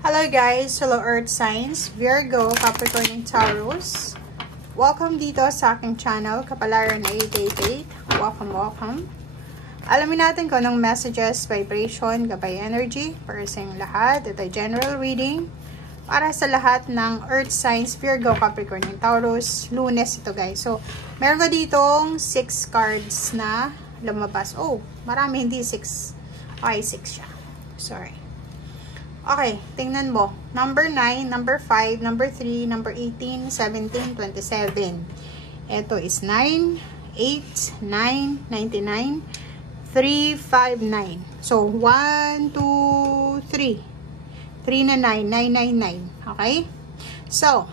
Hello guys, hello Earth Signs, Virgo, Capricorn, and Taurus. Welcome dito sa aking channel, Kapalaran 888. Welcome. Alamin natin kung anong messages, vibration, gabay energy para sa inyong lahat. Ito ay general reading para sa lahat ng Earth Signs, Virgo, Capricorn, and Taurus. Lunes ito guys. So, meron ko ditong 6 cards na lumabas. Oh, marami, hindi 6. Okay, 6 siya. Sorry. Okay, tingnan mo. Number 9, number 5, number 3, number 18, 17, 27. Ito is 9, 8, 9, 99, 3, 5, 9. So, 1, 2, 3. 3 na 9, 999. Okay? So,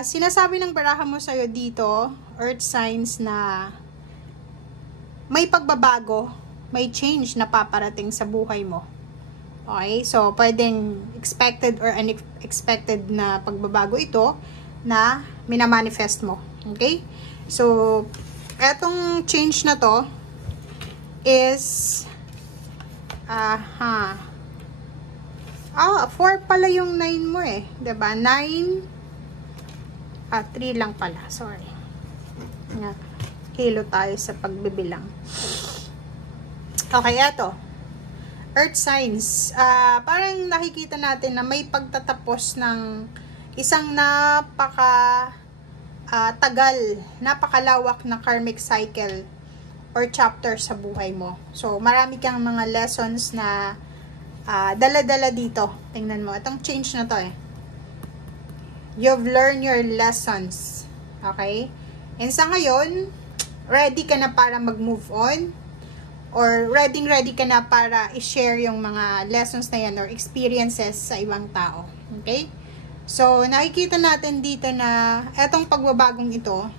sinasabi ng baraha mo sa'yo dito, Earth Signs, na may pagbabago, may change na paparating sa buhay mo. Okay? So, pwedeng expected or unexpected na pagbabago ito na minamanifest mo. Okay? So, etong change na to is 4 pala yung 9 mo eh. Diba? 9 3 lang pala. Sorry. Kilo tayo sa pagbibilang. Okay, eto. Earth Signs. Parang nakikita natin na may pagtatapos ng isang tagal, napakalawak na karmic cycle or chapter sa buhay mo. So, marami kang mga lessons na dala-dala dito. Tingnan mo. Itong change na to eh. You've learned your lessons. Okay? And sa ngayon, ready ka na para mag-move on. Or ready ka na para i-share yung mga lessons na yan or experiences sa ibang tao. Okay? So, nakikita natin dito na etong pagbabagong ito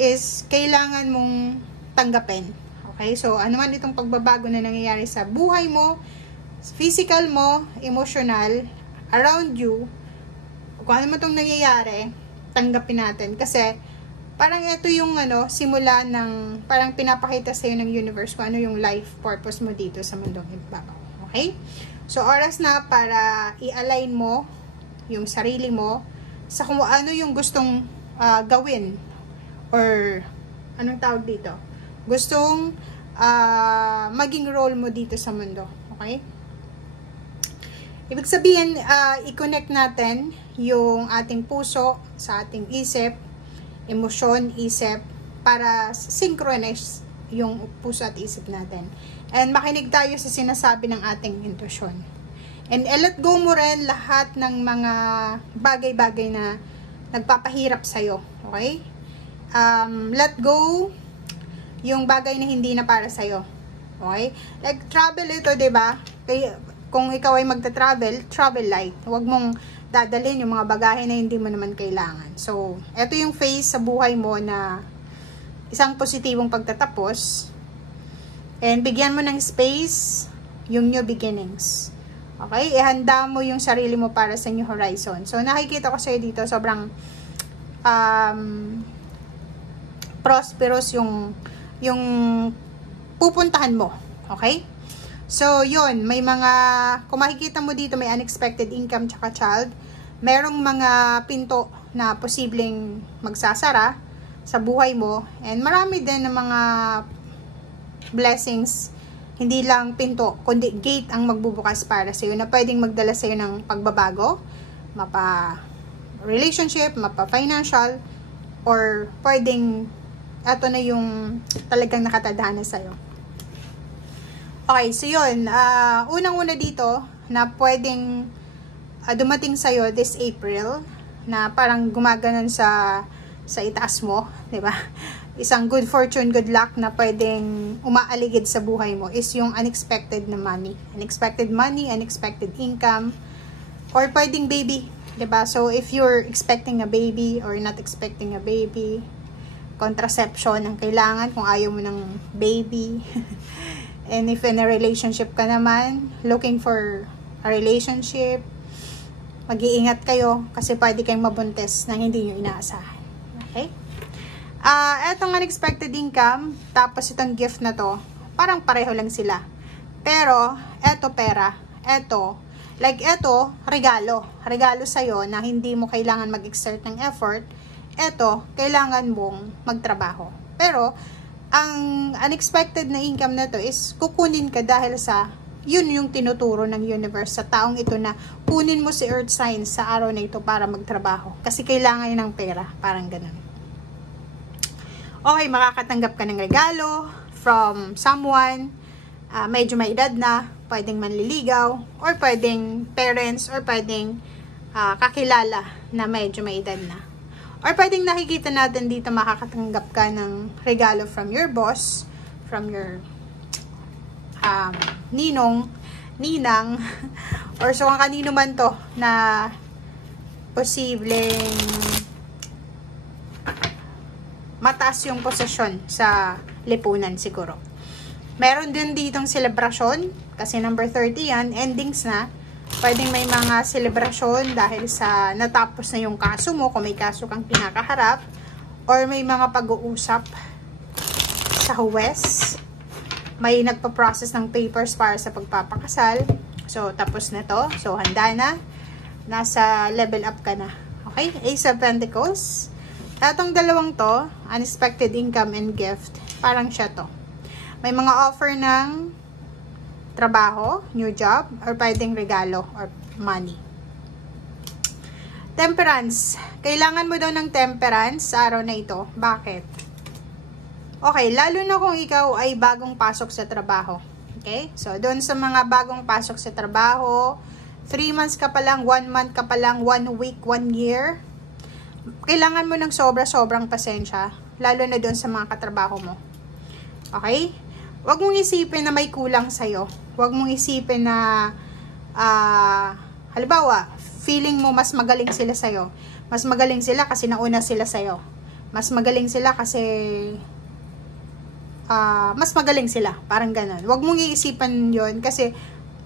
is kailangan mong tanggapin. Okay? So, ano man itong pagbabago na nangyayari sa buhay mo, physical mo, emotional, around you, kung ano man itong nangyayari, tanggapin natin. Kasi, parang ito yung simula ng, parang pinapakita sa'yo ng universe kung ano yung life purpose mo dito sa mundong ibabaw. Okay? So, oras na para i-align mo yung sarili mo sa kung ano yung gustong gawin or anong tawag dito? Gustong maging role mo dito sa mundo. Okay? Ibig sabihin, i-connect natin yung ating puso sa ating isip, emosyon, isip, para synchronize yung puso at isip natin. And makinig tayo sa sinasabi ng ating intuition. And let go mo rin lahat ng mga bagay-bagay na nagpapahirap sa'yo. Okay? Let go yung bagay na hindi na para sa'yo. Okay? Like travel ito, diba? Kung ikaw ay magta-travel, travel light. Huwag mong dadalhin yung mga bagahe na hindi mo naman kailangan. So, ito yung phase sa buhay mo na isang positibong pagtatapos. And bigyan mo ng space yung new beginnings. Okay? Ihanda mo yung sarili mo para sa new horizon. So, nakikita ko sa'yo dito, sobrang prosperous yung pupuntahan mo. Okay? So, yun, may mga, kung makikita mo dito, may unexpected income tsaka child, merong mga pinto na posibleng magsasara sa buhay mo, and marami din ng mga blessings, hindi lang pinto, kundi gate ang magbubukas para sa'yo, na pwedeng magdala sa'yo ng pagbabago, mapa-relationship, mapa-financial, or pwedeng, eto na yung talagang nakatadhana sa'yo. Okay, so yun, unang-una dito na pwedeng dumating sa'yo this April, na parang gumaganon sa itaas mo, di ba? Isang good fortune, good luck na pwedeng umaaligid sa buhay mo is yung unexpected na money. Unexpected money, unexpected income, or pwedeng baby, di ba? So, if you're expecting a baby or not expecting a baby, contraception ang kailangan kung ayaw mo ng baby. And if in a relationship ka naman, looking for a relationship, mag-iingat kayo kasi pwede kayong mabuntis nang hindi nyo inaasahan. Okay? Etong unexpected income, tapos itong gift na to, parang pareho lang sila. Pero, eto pera. Eto, like eto, regalo. Regalo sa'yo na hindi mo kailangan mag-exert ng effort. Eto, kailangan mong magtrabaho. Pero, ang unexpected na income na to is kukunin ka dahil sa yun yung tinuturo ng universe sa taong ito na kunin mo si earth signs sa araw na ito para magtrabaho. Kasi kailangan ng pera. Parang ganun. Okay, makakatanggap ka ng regalo from someone, medyo may edad na, pwedeng manliligaw, or pwedeng parents, or pwedeng kakilala na medyo may edad na. Or pwedeng nakikita natin dito makakatanggap ka ng regalo from your boss, from your ninong, ninang, or so kung kanino man to na posibleng mataas yung posisyon sa lipunan siguro. Meron din ditong selebrasyon, kasi number 30 yan, endings na. Pwedeng may mga selebrasyon dahil sa natapos na yung kaso mo, kung may kaso kang pinakaharap, or may mga pag-uusap sa huwes. May nagpa-process ng papers para sa pagpapakasal. So, tapos na to. So, handa na. Nasa level up ka na. Okay? Ace of Pentacles. Atong dalawang to, unexpected income and gift. Parang siya to. May mga offer ng trabaho, new job, or pwedeng regalo or money. Temperance. Kailangan mo daw ng temperance sa araw na ito. Bakit? Okay, lalo na kung ikaw ay bagong pasok sa trabaho. Okay? So, doon sa mga bagong pasok sa trabaho, 3 months ka pa lang, 1 month ka pa lang, 1 week, 1 year, kailangan mo ng sobra-sobrang pasensya, lalo na doon sa mga katrabaho mo. Okay? Huwag mong isipin na may kulang sa'yo. Huwag mong isipin na, halimbawa, feeling mo mas magaling sila sa'yo. Mas magaling sila kasi nauna sila sa'yo. Mas magaling sila kasi mas magaling sila. Parang ganun. Huwag mong iisipan yon kasi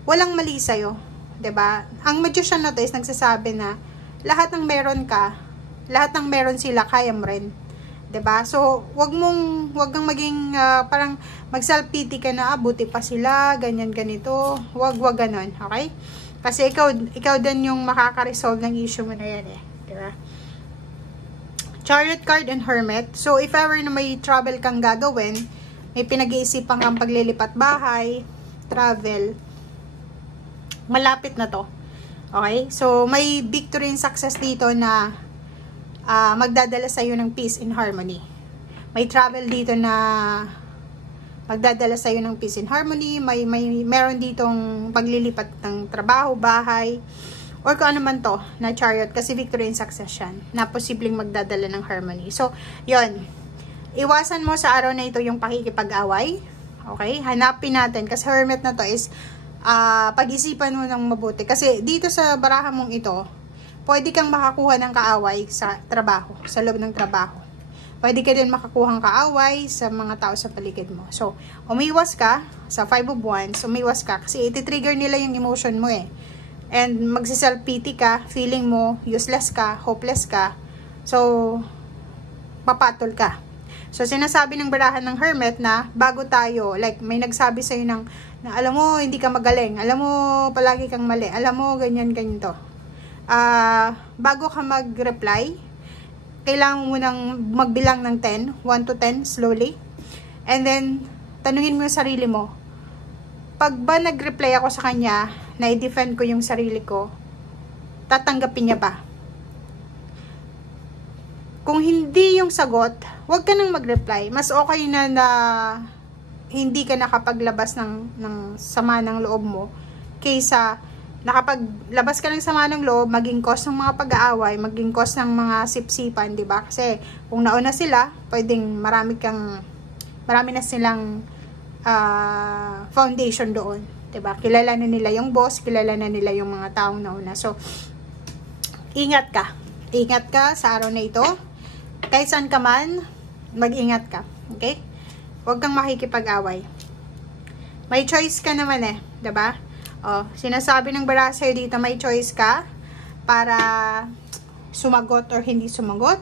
walang mali sa'yo. 'Di ba? Ang magician na to is nagsasabi na lahat ng meron ka, lahat ng meron sila, kaya mo rin. 'Di ba? So, wag kang maging parang mag-self-pity ka na, buti pa sila, ganyan ganito. Wag ganun, okay? Kasi ikaw din yung makaka-resolve ng issue mo na yan eh, 'di ba? Chariot card and Hermit. So, if ever na may travel kang gagawin, may pinag-iisipan kang paglilipat bahay, travel, malapit na to. Okay? So, may victory and success dito na magdadala sa'yo ng peace and harmony. May travel dito na magdadala sa'yo ng peace and harmony. Meron ditong paglilipat ng trabaho, bahay, or kung ano man to na chariot, kasi victory and success yan, na posibleng magdadala ng harmony. So, yon. Iwasan mo sa araw na ito yung pakikipag-away. Okay? Hanapin natin. Kasi hermit na to is pag-isipan mo ng mabuti. Kasi dito sa baraha mong ito, pwede kang makakuha ng kaaway sa trabaho, sa loob ng trabaho. Pwede ka din makakuha ng kaaway sa mga tao sa paligid mo. So, umiwas ka sa 5 of Wands, umiwas ka kasi iti-trigger nila yung emotion mo eh. And magsi-self-pity ka, feeling mo useless ka, hopeless ka. So, papatol ka. So, sinasabi ng barahan ng hermit na bago tayo, like may nagsabi sa'yo na alam mo, hindi ka magaling, alam mo, palagi kang mali, alam mo, ganyan, ganito. Bago ka mag-reply, kailangan mo nang magbilang ng 10, 1 to 10, slowly. And then, tanungin mo yung sarili mo, pag ba nag-reply ako sa kanya, na i-defend ko yung sarili ko, tatanggapin niya ba? Kung hindi yung sagot, huwag ka nang mag-reply. Mas okay na hindi ka nakapaglabas ng sama ng loob mo kaysa nakapaglabas ka ng sama ng loob, maging cause ng mga pag-aaway, maging cause ng mga sipsipan, di ba? Kasi kung nauna sila, pwedeng marami na silang foundation doon, di ba? Kilala na nila yung boss, kilala na nila yung mga taong nauna. So, ingat ka. Ingat ka sa araw na ito. Kahit saan ka man, mag-ingat ka. Okay? Huwag kang makikipag-away. May choice ka naman eh. Diba? O, sinasabi ng baraha sa'yo dito, may choice ka para sumagot or hindi sumagot.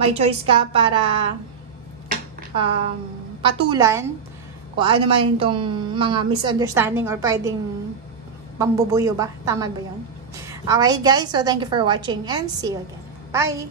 May choice ka para patulan kung ano man itong mga misunderstanding or pwedeng pambubuyo ba? Tama ba yun? Okay guys, so thank you for watching and see you again. Bye!